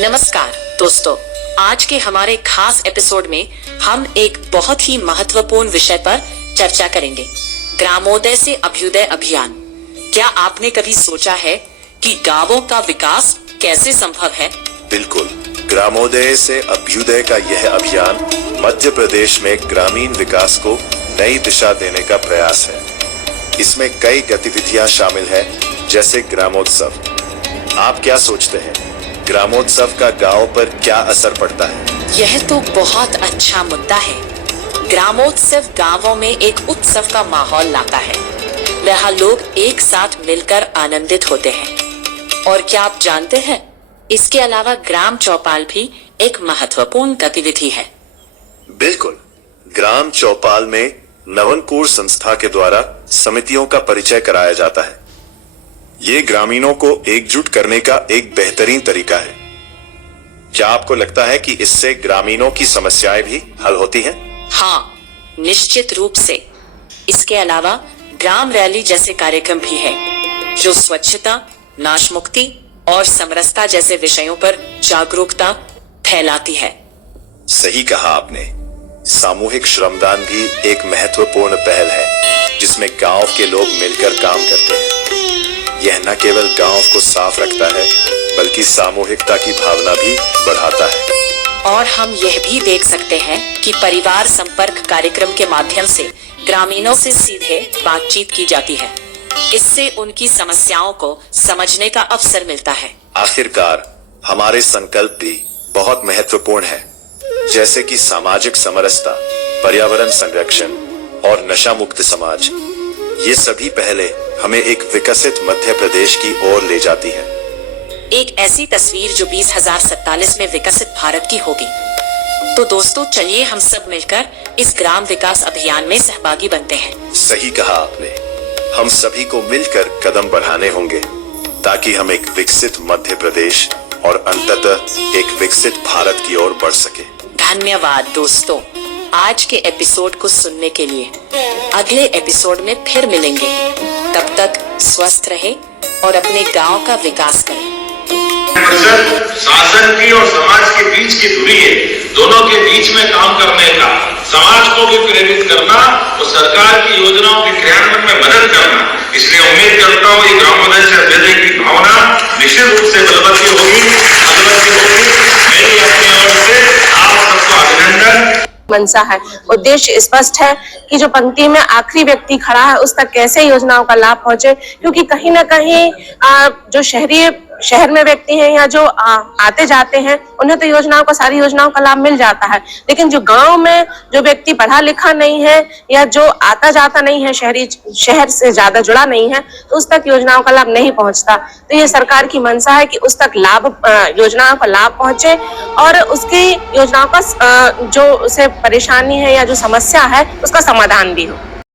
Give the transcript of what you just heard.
नमस्कार दोस्तों, आज के हमारे खास एपिसोड में हम एक बहुत ही महत्वपूर्ण विषय पर चर्चा करेंगे, ग्रामोदय से अभ्युदय अभियान। क्या आपने कभी सोचा है कि गांवों का विकास कैसे संभव है? बिल्कुल, ग्रामोदय से अभ्युदय का यह अभियान मध्य प्रदेश में ग्रामीण विकास को नई दिशा देने का प्रयास है। इसमें कई गतिविधियां शामिल है, जैसे ग्रामोत्सव। आप क्या सोचते हैं, ग्रामोत्सव का गांव पर क्या असर पड़ता है? यह तो बहुत अच्छा मुद्दा है। ग्रामोत्सव गांवों में एक उत्सव का माहौल लाता है। वहाँ लोग एक साथ मिलकर आनंदित होते हैं। और क्या आप जानते हैं, इसके अलावा ग्राम चौपाल भी एक महत्वपूर्ण गतिविधि है। बिल्कुल, ग्राम चौपाल में नवनकूर संस्था के द्वारा समितियों का परिचय कराया जाता है। ये ग्रामीणों को एकजुट करने का एक बेहतरीन तरीका है। क्या आपको लगता है कि इससे ग्रामीणों की समस्याएं भी हल होती हैं? हाँ, निश्चित रूप से। इसके अलावा ग्राम रैली जैसे कार्यक्रम भी है, जो स्वच्छता, नाशमुक्ति और समरसता जैसे विषयों पर जागरूकता फैलाती है। सही कहा आपने। सामूहिक श्रमदान भी एक महत्वपूर्ण पहल है, जिसमें गांव के लोग मिलकर काम करते हैं। यह न केवल गांव को साफ रखता है, बल्कि सामूहिकता की भावना भी बढ़ाता है। और हम यह भी देख सकते हैं कि परिवार संपर्क कार्यक्रम के माध्यम से ग्रामीणों से सीधे बातचीत की जाती है। इससे उनकी समस्याओं को समझने का अवसर मिलता है। आखिरकार हमारे संकल्प भी बहुत महत्वपूर्ण है, जैसे कि सामाजिक समरसता, पर्यावरण संरक्षण और नशा मुक्त समाज। ये सभी पहले हमें एक विकसित मध्य प्रदेश की ओर ले जाती है। एक ऐसी तस्वीर जो 2047 में विकसित भारत की होगी। तो दोस्तों, चलिए हम सब मिलकर इस ग्राम विकास अभियान में सहभागी बनते हैं। सही कहा आपने। हम सभी को मिलकर कदम बढ़ाने होंगे, ताकि हम एक विकसित मध्य प्रदेश और अंततः एक विकसित भारत की ओर बढ़ सके। धन्यवाद दोस्तों, आज के एपिसोड को सुनने के लिए। अगले एपिसोड में फिर मिलेंगे। तब तक स्वस्थ रहे और अपने गांव का विकास करें। शासन की और समाज के बीच की दूरी है, दोनों के बीच में काम करने का, समाज को भी प्रेरित करना और सरकार की योजनाओं के क्रियान्वयन में मदद करना। इसलिए उम्मीद करता हूँ ये ग्रामोदय से अभ्युदय की भावना निश्चित रूप से बलवती होगी। मेरी अपनी ओर से आप सबको अभिनंदन। मंशा है, उद्देश्य स्पष्ट है कि जो पंक्ति में आखिरी व्यक्ति खड़ा है उस तक कैसे योजनाओं का लाभ पहुंचे, क्योंकि कहीं ना कहीं जो शहर में व्यक्ति हैं या जो आते जाते हैं, उन्हें तो योजनाओं का, सारी योजनाओं का लाभ मिल जाता है, लेकिन जो गांव में जो व्यक्ति पढ़ा लिखा नहीं है या जो आता जाता नहीं है, शहर से ज्यादा जुड़ा नहीं है, तो उस तक योजनाओं का लाभ नहीं पहुंचता। तो ये सरकार की मंशा है कि उस तक योजनाओं का लाभ पहुंचे और उसकी योजनाओं का जो उसे परेशानी है या जो समस्या है उसका समाधान भी हो।